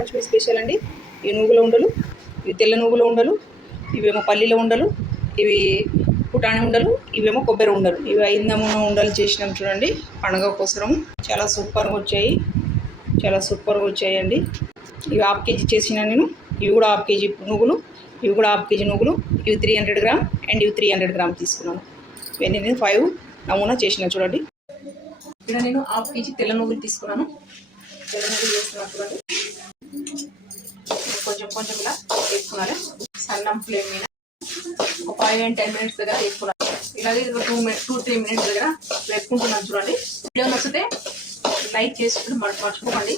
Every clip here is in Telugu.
నాగపంచమి స్పెషల్ అండి. ఇవి నువ్వుల ఉండలు, ఇవి తెల్ల నువ్వుల ఉండలు, ఇవేమో పల్లీల ఉండలు, ఇవి పుటాణి ఉండలు, ఇవేమో కొబ్బరి ఉండలు. ఇవి 5 నమూనా ఉండలు చేసినాం చూడండి పండుగ కోసరం. చాలా సూపర్గా వచ్చాయి, చాలా సూపర్గా వచ్చాయండి. ఇవి హాఫ్ కేజీ చేసిన నేను. ఇవి కూడా హాఫ్ కేజీ నువ్వులు, ఇవి కూడా హాఫ్ కేజీ నువ్వులు. ఇవి 300 గ్రామ్ అండ్ ఇవి 300 గ్రామ్ తీసుకున్నాను. ఇవన్నీ నేను 5 నమూనా చేసిన చూడండి. ఇక్కడ నేను హాఫ్ కేజీ తెల్ల నువ్వులు తీసుకున్నాను. తెల్ల నువ్వులు వేస్తున్నాను చూడండి. కొంచెం కొంచెం ఇలా వేసుకున్నాను. సన్నం ఫ్లేమ్ మీద ఒక 5 and 10 minutes దగ్గర వేసుకున్నాను. ఇలాగే 2-3 minutes దగ్గర వేసుకుంటున్నాను చూడండి. వీడియో నచ్చితే లైక్ చేసుకుంటే మర్చిపోకండి.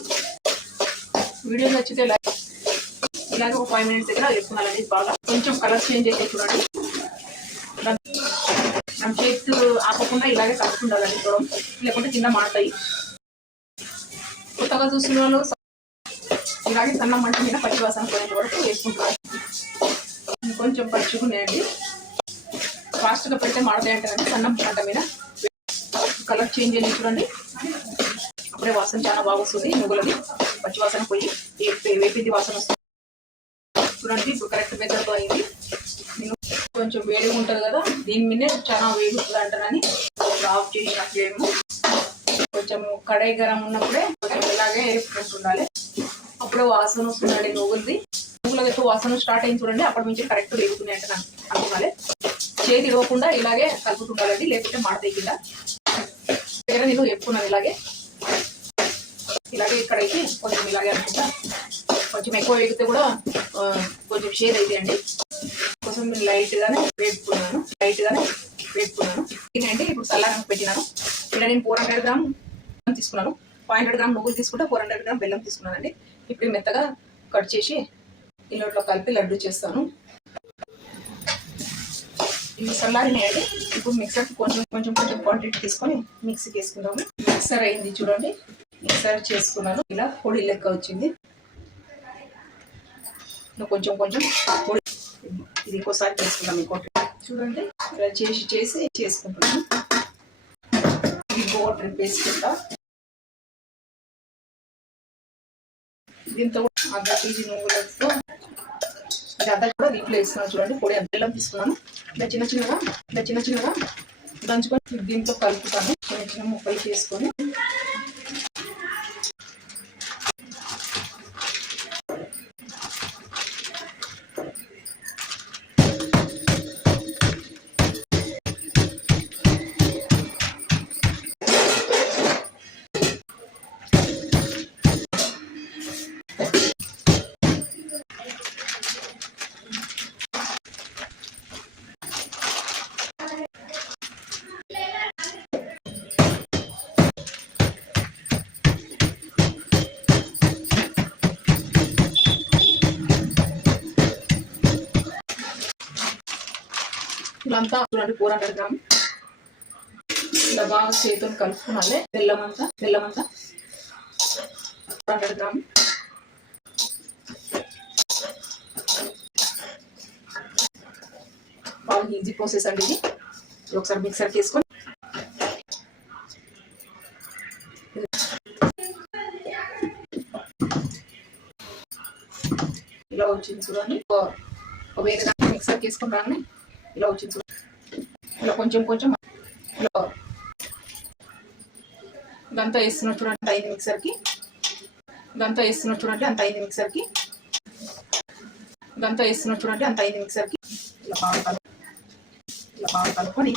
వీడియో నచ్చితే లైక్. ఇలాగే ఒక 5 minutes దగ్గర వేసుకున్నానండి. బాగా కొంచెం కలర్ చేంజ్ అయితే చూడండి. మన చేతులు ఆపకుండా ఇలాగే కలుపుకుండాలండి చూడం, లేకుంటే కింద మాడతాయి. కొత్తగా చూసిన వాళ్ళు ఇలాగే సన్న మంట మీద పచ్చివాసన పోయేంత వరకు వేసుకుంటున్నారు. కొంచెం పచ్చుకున్నాయండి. ఫాస్ట్గా పెడితే మాడతాయి అంటారండి. సన్న మంట మీద కలర్ చేంజ్ అయ్యి చూడండి. అప్పుడే వాసన చాలా బాగా వస్తుంది. నువ్వులది పచ్చివాసన పోయి వేపింది వాసన వస్తుంది చూడండి. ఇప్పుడు కరెక్ట్ మెథడ్లో అయింది. నేను కొంచెం వేడిగా ఉంటుంది కదా, దీని మీదే చాలా వేగుతుంది అంటారని ఆఫ్ చేసిన ఫ్లేమ్. కొంచెం కడాయి గరం ఉన్నప్పుడే కొంచెం ఇలాగే వేసుకుంటుండాలి. అప్పుడే వాసన వస్తుందండి నువ్వులది. నువ్వుల ఎక్కువ వాసన స్టార్ట్ అయింది చూడండి. అప్పటి నుంచి కరెక్ట్ వేగుతున్నాయి అంటే అనుకోవాలి. చేతి ఇవ్వకుండా ఇలాగే కలుపుతుండాలండి, లేకుంటే మాడతాయి కింద. దగ్గర నేను చెప్పుకున్నాను ఇలాగే ఇక్కడైతే కొంచెం ఇలాగే అనుకుంటా. కొంచెం ఎక్కువ వేగితే కూడా కొంచెం షేర్ అయితే అండి. కోసం నేను లైట్గానే వేపుకున్నాను. అంటే ఇప్పుడు చల్లారానికి పెట్టినాను. ఇక్కడ నేను 400 గ్రామ్ తీసుకున్నాను. 500 గ్రామ్ నువ్వులు తీసుకుంటే 400 గ్రామ్ బెల్లం తీసుకున్నానండి. ఇప్పుడు మెత్తగా కట్ చేసి ఇల్లులో కలిపి లడ్డు చేస్తాను. ఇవి చల్లారినాయండి. ఇప్పుడు మిక్సర్కి కొంచెం క్వాంటిటీ తీసుకొని మిక్సీకి వేసుకుందాము. మిక్సర్ అయింది చూడండి. మిక్సర్ చేసుకున్నాను. ఇలా పొడి లెక్క వచ్చింది. కొంచెం పొడి. ఇది ఇంకోసారి చేసుకుందాం. ఇంకోటి చూడండి ఇలా చేసి చేసుకుంటున్నాను. ఇంకో ట్రిప్ వేసుకుంటా. దీంతో అర్ధ కేజీ నువ్వులతో ఇదంతా కూడా దీంట్లో వేస్తున్నాను చూడండి. పొడి బెల్లం తీసుకున్నాను. ఇలా చిన్న చిన్నగా దంచుకొని దీంతో కలుపుతాను. చిన్న ముక్కలు చేసుకొని ఇదంతా చూడండి 400 గ్రామ్ ఇలా బాగా చేతితో కలుపుకోవాలి. బెల్లం అంతా 400 గ్రామ్. బాగా ఈజీ ప్రాసెస్ అండి ఇది. ఒకసారి మిక్సర్కి వేసుకొని ఇలా వచ్చింది చూడండి. వేరే మిక్సర్కి వేసుకొని రాగానే ఇలా వచ్చింది చూడండి. ఇలా కొంచెం ఇలా ఇదంతా వేస్తున్నా చూడండి. అయింది మిక్సర్కి. ఇదంతా వేస్తున్నా చూడండి. అంత అయింది మిక్సర్కి. ఇలా బాగా కలుపుకొని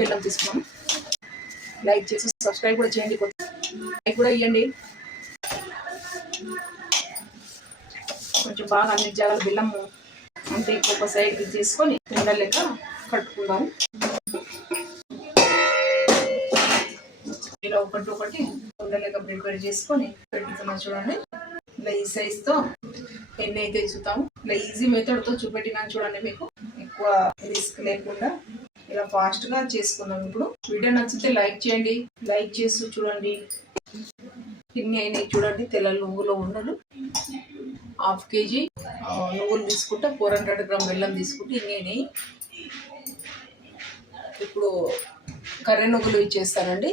బెల్లం తీసుకున్నాం. లైక్ చేసి సబ్స్క్రైబ్ కూడా చేయండి. లైక్ కూడా ఇవ్వండి. కొంచెం బాగా అన్ని జాగాలు బెల్లం అంతే ఒక సైడ్కి తీసుకొని ఉండలేక కట్టుకుందాము. ఇలా ఒకటి ఉండలేక ప్రిపేర్ చేసుకొని పెట్టుకున్నాం చూడండి. ఇలా ఈ సైజ్తో ఎన్ని అయితే చూస్తాము. ఇలా ఈజీ మెథడ్తో చూపెట్టినాను చూడండి. మీకు ఎక్కువ రిస్క్ లేకుండా ఇలా ఫాస్ట్గా చేసుకున్నాం. ఇప్పుడు వీడియో నచ్చితే లైక్ చేయండి. లైక్ చేస్తూ చూడండి. ఇన్ని అయినాయి చూడండి. తెల్ల నువ్వుల ఉండలు హాఫ్ కేజీ నువ్వులు తీసుకుంటే 400 గ్రామ్ బెల్లం తీసుకుంటే ఇన్ని అయినాయి. ఇప్పుడు కర్రీ నువ్వులు ఇచ్చేస్తానండి.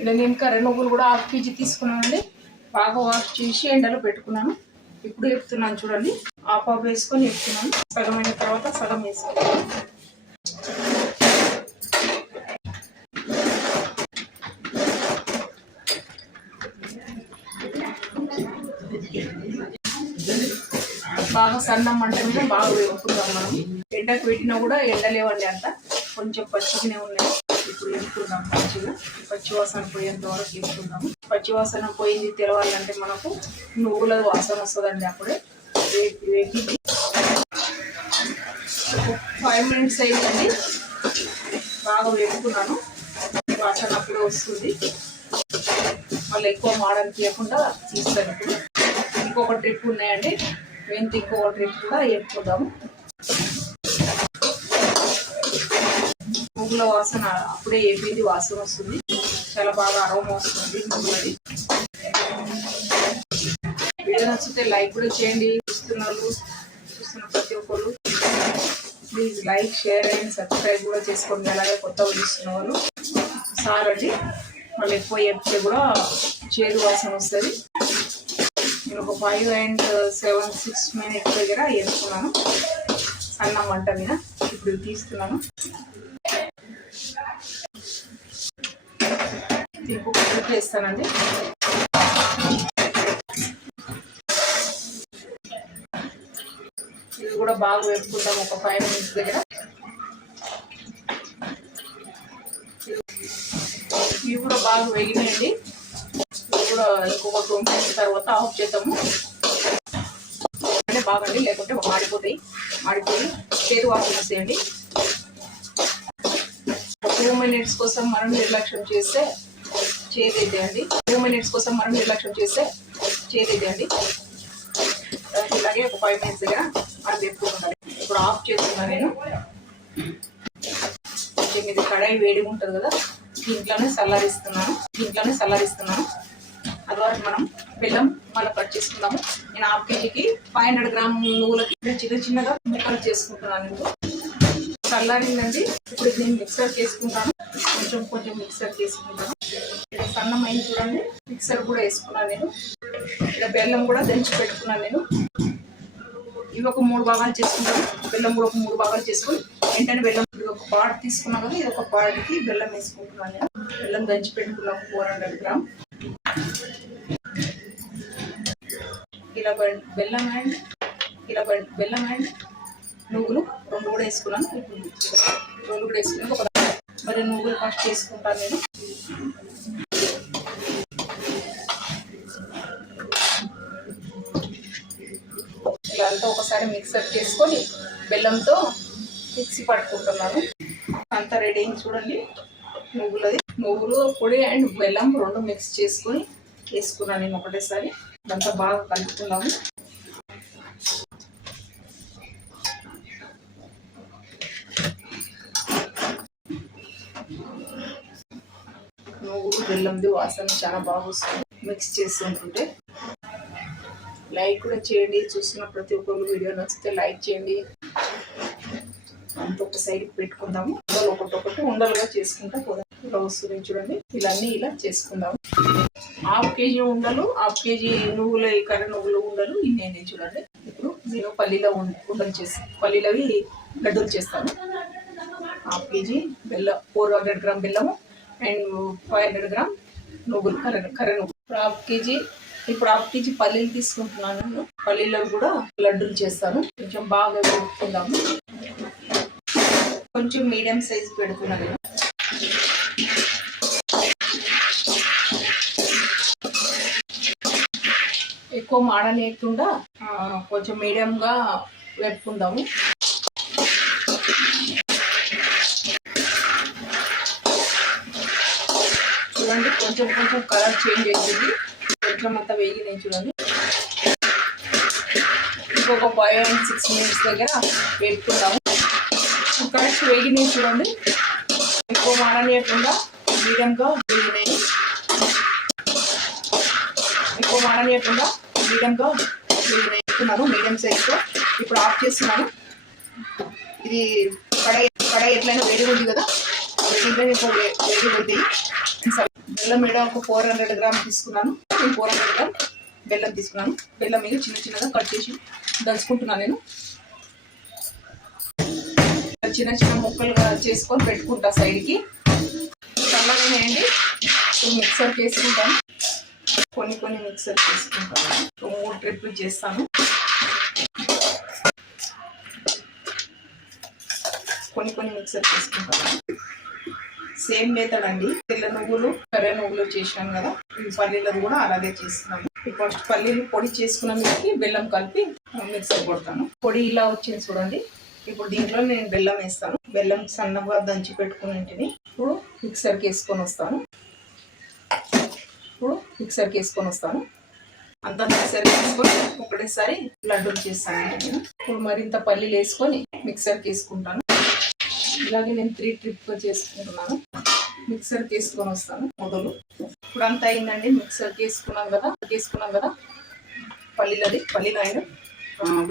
ఇలా నేను కర్రీ నువ్వులు కూడా హాఫ్ కేజీ తీసుకున్నానండి. బాగా వాష్ చేసి ఎండలో పెట్టుకున్నాను. ఇప్పుడు ఎత్తున్నాను చూడండి. హాఫ్ వేసుకొని ఎత్తున్నాను. సగం అయిన తర్వాత సగం వేసుకున్నాను. బాగా సన్నం మంట మీద బాగా వేపుకుందాం. మనం ఎండకు పెట్టినా కూడా ఎండలేవండి, అంత కొంచెం పచ్చిగానే ఉన్నాయి. ఇప్పుడు వేపుకుందాం. పచ్చి వాసన పోయేంత వరకు వేపుకుందాము. పచ్చి వాసన పోయింది తెలవాలంటే మనకు నువ్వుల వాసన వస్తుందండి. అప్పుడే వేగి 5 minutes అయిందండి. బాగా వేపుకున్నాను. వాసన అప్పుడే వస్తుంది. మళ్ళీ ఎక్కువ మాడని తీయకుండా తీస్తాను. ఇప్పుడు ఇంకొక ట్రిప్ ఉన్నాయండి. మెంతి ఇంకొక ట్రిప్ కూడా వేపుకుందాము. నువ్వుల వాసన అప్పుడే వేపింది వాసన వస్తుంది. చాలా బాగా అరోమా వస్తుంది నువ్వులది. వీడియో నచ్చితే లైక్ కూడా చేయండి. చూస్తున్న ప్రతి ఒక్కరు please like, share and subscribe కూడా చేసుకోండి. అలాగే కొత్తగా చూస్తున్న వాళ్ళు సారండి. వాళ్ళు ఎక్కువ చెప్తే కూడా చేదు వాసన వస్తుంది. నేను ఒక 5 and 6 minutes దగ్గర వేసుకున్నాను సన్న మంట మీద. ఇప్పుడు తీస్తున్నాను. ఇంకొక ట్రిప్ వేస్తానండి. ఇది కూడా బాగా వేపుకుంటాం ఒక 5 minutes దగ్గర. ఇవి కూడా బాగా వేగినాయండి. ఇవి కూడా ఇంకొక 2 minutes తర్వాత ఆఫ్ చేద్దాము. అంటే బాగండి, లేకుంటే మాడిపోయి చేదు వాసన వస్తాయండి. 2 minutes కోసం మనం నిర్లక్ష్యం చేస్తే చేదైతే అండి. 2 minutes కోసం మనం నిర్లక్ష్యం చేస్తే చేదైతే అండి. ఇలాగే ఒక 5 minutes దగ్గర మనం వేపుకుంటాం. ఇప్పుడు ఆఫ్ చేస్తున్నాను నేను. కొంచెం ఇది కడాయి వేడిగా ఉంటుంది కదా, దీంట్లోనే చల్లారిస్తున్నాను. అది వరకు మనం బెల్లం మళ్ళీ కట్ చేసుకుందాము. నేను 1/2 kgకి 500 grams నువ్వులకి చిన్నగా ముక్కలు చేసుకుంటున్నాను. చల్లారిందండి. ఇప్పుడు నేను మిక్సర్ చేసుకుంటాను. కొంచెం మిక్సర్ చేసుకుంటాను. సన్నం అయింది చూడండి. మిక్సర్ కూడా వేసుకున్నాను నేను. ఇలా బెల్లం కూడా దంచి పెట్టుకున్నాను నేను. ఇవి ఒక 3 భాగాలు చేసుకుంటాను. బెల్లం కూడా ఒక 3 భాగాలు చేసుకుని వెంటనే బెల్లం ఒక పాట్ తీసుకున్నాం కదా, ఇది ఒక పాటికి బెల్లం వేసుకుంటున్నాను నేను. బెల్లం దంచి పెట్టుకున్నాము 400 grams. ఇలా బెల్లం అండ్ నువ్వులు 2 కూడా వేసుకున్నాను. మరి నువ్వులు ఫస్ట్ వేసుకుంటాను నేను. ఇలా అంతా ఒకసారి మిక్సర్ చేసుకొని బెల్లంతో మిక్సీ పట్టుకుంటున్నాను. అంతా రెడీ అయింది చూడండి. నువ్వులు పొడి అండ్ బెల్లం 2 మిక్స్ చేసుకొని వేసుకున్నాను నేను ఒకటేసారి. అంతా బాగా కలుపుకున్నాము. నువ్వులు బెల్లంది వాసన చాలా బాగా వస్తుంది మిక్స్ చేస్తుంటుంటే. లైక్ కూడా చేయండి. చూస్తున్న ప్రతి ఒక్కరు వీడియో నచ్చితే లైక్ చేయండి. అంత ఒక సైడ్కి పెట్టుకుందాము. ఒకటి ఉండలుగా చేసుకుంటా పోదాం. ఇలా వస్తుంది చూడండి. ఇలా చేసుకుందాము. 1/2 kg ఉండలు, 1/2 kg నువ్వుల కర్ర నువ్వుల ఉండలు ఇన్ని చూడండి. ఇప్పుడు నేను పల్లీలవి లడ్డూలు చేస్తాను. 1/2 kg బెల్లం, 400 grams బెల్లము అండ్ 500 grams నువ్వులు కర్ర నువ్వులు. ఇప్పుడు 1/2 kg పల్లీలు తీసుకుంటున్నాను. పల్లీలవి కూడా లడ్డూలు చేస్తాను. కొంచెం బాగా వేపుకుందాము. కొంచెం మీడియం సైజ్ పెడుతున్నాను. ఎక్కువ మాడలేకుండా కొంచెం మీడియంగా వేపుకుందాము. చూడండి, కొంచెం కలర్ చేంజ్ అవుతుంది. కొంచెం అంతా వేగినాయి చూడండి. ఇంకొక 5 and 6 minutes దగ్గర వేపుకుందాము. కరెక్ట్ వేగినాయి చూడండి. ఎక్కువ మాడలేకుండా మీడియంగా వేగినాయి. మీడియం సైజ్తో. ఇప్పుడు ఆఫ్ చేస్తున్నాను. ఇది కడాయి ఎట్లయినా వేడిగా ఉంది కదా, వేడి ఉంది. బెల్లం మీద ఒక 400 గ్రామ్ తీసుకున్నాను. నేను 400 గ్రామ్ బెల్లం తీసుకున్నాను. బెల్లం మీద చిన్న చిన్నగా కట్ చేసి దంచుకుంటున్నాను. నేను చిన్న చిన్న ముక్కలుగా చేసుకొని పెట్టుకుంటా సైడ్కి. చల్లగానేయండి. మిక్సర్ వేసుకుంటాను. కొన్ని మిక్సర్ చేసుకుంటాను. 3 ట్రిప్లు చేస్తాను. కొన్ని మిక్సర్ చేసుకుంటాను. సేమ్ మెథడ్ అండి. తెల్ల నువ్వులు కర్రె నువ్వులు చేసినాను కదా, ఈ పల్లీలను కూడా అలాగే చేస్తున్నాను. ఫస్ట్ పల్లీలు పొడి చేసుకున్న మీకు బెల్లం కలిపి మిక్సర్ కొడతాను. పొడి ఇలా వచ్చింది చూడండి. ఇప్పుడు దీంట్లో నేను బెల్లం వేస్తాను. బెల్లం సన్నగా దంచి పెట్టుకుని ఇప్పుడు మిక్సర్కి వేసుకొని వస్తాను. అంతా మిక్సర్కి వేసుకొని ఒకటేసారి లడ్డూలు చేస్తాను. నేను ఇప్పుడు మరింత పల్లీలు వేసుకొని మిక్సర్కి వేసుకుంటాను. ఇలాగే నేను 3 ట్రిప్గా చేసుకుంటున్నాను. మిక్సర్కి వేసుకొని వస్తాను మొదలు. ఇప్పుడు అంతా అయిందండి. మిక్సర్కి వేసుకున్నాం కదా పల్లీలు అయిన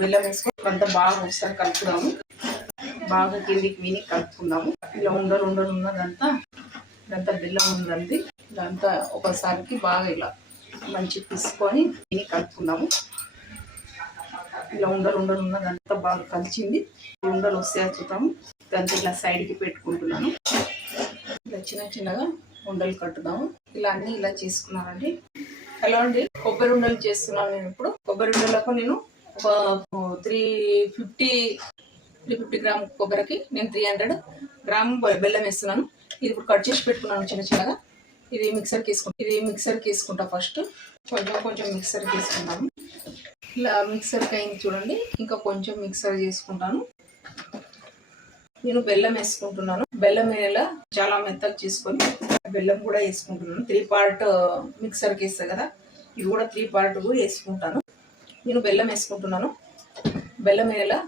బెల్లం వేసుకొని అంతా బాగా ఒకసారి కలుపుదాము. బాగా కిందికి విని కలుపుకుందాము. ఇలా ఉండలు ఉన్నదంతా బెల్లం ఉందండి. ఇదంతా ఒకసారికి బాగా ఇలా మంచి తీసుకొని విని కలుపుకుందాము. ఇలా ఉండలు ఉన్నదంతా బాగా కలిసింది. ఉండలు వస్తే చూద్దాము. దాంతో ఇలా సైడ్కి పెట్టుకుంటున్నాను. ఇలా చిన్నగా ఉండలు కట్టుదాము. ఇలా అన్నీ ఇలా చేసుకున్నానండి. హలో అండి, కొబ్బరి ఉండలు చేస్తున్నాను నేను. ఇప్పుడు కొబ్బరి ఉండలకు నేను ఒక 350 గ్రామ్ కొబ్బరికి నేను 300 గ్రామ్ బెల్లం వేస్తున్నాను. ఇది ఇప్పుడు కట్ చేసి పెట్టుకున్నాను చిన్నగా. ఇది మిక్సర్కి వేసుకుంటా. ఫస్ట్ కొంచెం మిక్సర్కి వేసుకుంటాను. ఇలా మిక్సర్కి అయింది చూడండి. ఇంకా కొంచెం మిక్సర్ చేసుకుంటాను. నేను బెల్లం వేసుకుంటున్నాను. బెల్లం ఇలా చాలా మెత్తగా చేసుకొని బెల్లం కూడా వేసుకుంటున్నాను. 3 పార్ట్ మిక్సర్కి వేస్తా కదా, ఇవి కూడా 3 పార్ట్ కూడా వేసుకుంటాను. నేను బెల్లం వేసుకుంటున్నాను. బెల్లం ఇలా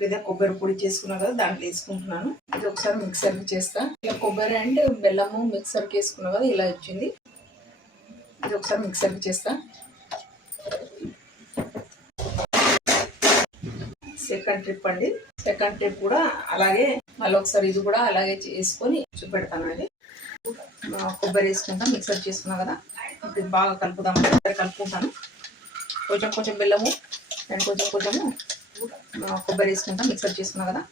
లేదా కొబ్బరి పొడి చేసుకున్నాను కదా, దాంట్లో వేసుకుంటున్నాను. ఇది ఒకసారి మిక్సర్కి చేస్తా. ఇలా కొబ్బరి అండ్ బెల్లము మిక్సర్కి వేసుకున్నా కదా, ఇలా వచ్చింది. ఇది ఒకసారి మిక్సర్కి చేస్తా. సెకండ్ ట్రిప్ అండి. సెకండ్ ట్రిప్ కూడా అలాగే మళ్ళీ ఒకసారి ఇది కూడా అలాగే చేసుకొని చూపెడతానండి. కొబ్బరి వేసుకుంటా మిక్సర్ చేసుకున్నా కదా, ఇప్పుడు బాగా కలుపుదాము. కలుపుకుంటాను. కొంచెం బెల్లము అండ్ కొంచెము కొబ్బరి వేసుకుంటా మిక్సర్ చేసుకున్నా కదా,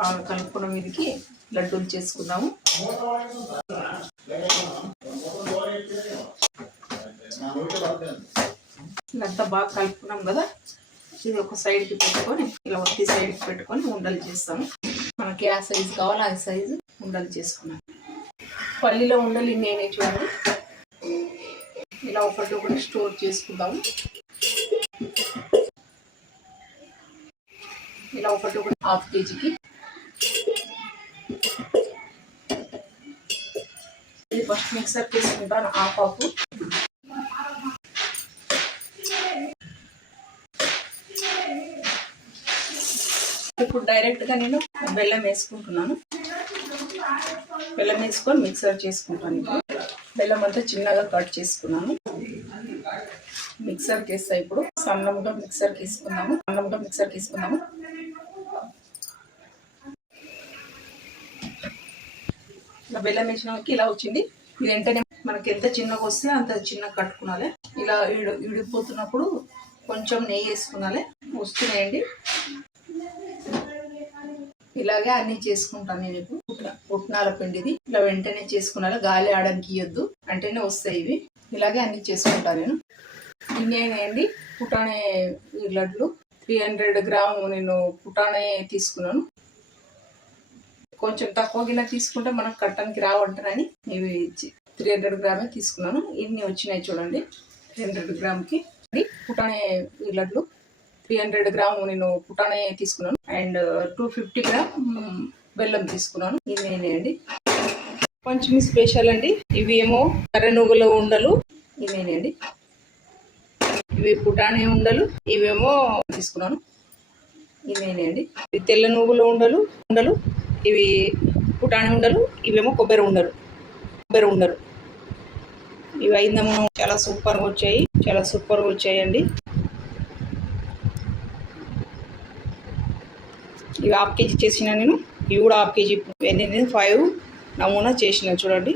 బాగా కలుపుకున్న మీదకి లడ్డూలు చేసుకుందాము. ఇదంతా బాగా కలుపుకున్నాం కదా, ఇది ఒక సైడ్కి పెట్టుకొని ఇలా ఒత్తి సైడ్కి పెట్టుకొని ఉండలు చేస్తాము. మనకి ఆ సైజు కావాలో ఆ సైజు ఉండలు చేసుకున్నాం. పల్లీలో ఉండలు ఇన్నేనే చూడండి. ఇలా ఒకటి స్టోర్ చేసుకుందాము. ఇలా ఒకటి 1/2 kgకి. ఇది ఫస్ట్ మిక్సర్ తీసుకుంటాను. హాఫ్ ఇప్పుడు డైరెక్ట్గా నేను బెల్లం వేసుకుంటున్నాను. బెల్లం వేసుకొని మిక్సర్ చేసుకుంటాను. బెల్లం అంతా చిన్నగా కట్ చేసుకున్నాను. మిక్సర్కి వేస్తా. ఇప్పుడు సన్నముగా మిక్సర్కి వేసుకుందాము. ఇలా బెల్లం వేసినాక ఇలా వచ్చింది. ఇది వెంటనే మనకి ఎంత చిన్నగా వస్తే అంత చిన్నగా కట్టుకునాలి. ఇలా విడిపోతున్నప్పుడు కొంచెం నెయ్యి వేసుకునాలి. వస్తున్నాయండి. ఇలాగే అన్ని చేసుకుంటాను నేను. ఇప్పుడు పుట్నాల పిండిది ఇలా వెంటనే చేసుకున్నాను. గాలి ఆడడానికి ఇవ్వద్దు, అంటేనే వస్తాయి ఇవి. ఇలాగే అన్ని చేసుకుంటాను నేను. ఇన్నేనండి పుటాణే లడ్లు. 300 గ్రామ్ నేను పుటాణే తీసుకున్నాను. కొంచెం తక్కువ గిన్నె తీసుకుంటే మనకు కట్టడానికి రావంటానని ఇవి 300 గ్రామే తీసుకున్నాను. ఇన్ని వచ్చినాయి చూడండి. 300 గ్రామ్కి పుటాణే లడ్లు. 300 గ్రామ్ నేను పుటాణే తీసుకున్నాను. అండ్ 250 గ్రామ్ బెల్లం తీసుకున్నాను. ఇవేనండి పంచమి స్పెషల్ అండి. ఇవి ఏమో కర్రె నువ్వుల ఉండలు. ఇవేనండి. ఇవి పుటాణే ఉండలు. ఇవేమో తీసుకున్నాను. ఇవేనండి. ఇవి తెల్ల నువ్వుల ఉండలు. ఇవి పుటాణే ఉండలు. ఇవేమో కొబ్బరి ఉండలు. ఇవి అయిందేమో చాలా సూపర్గా వచ్చాయండి. ఇవి 1/2 kg చేసిన నేను. ఇవి కూడా 1/2 kg 5 నమూనా చేసిన చూడండి.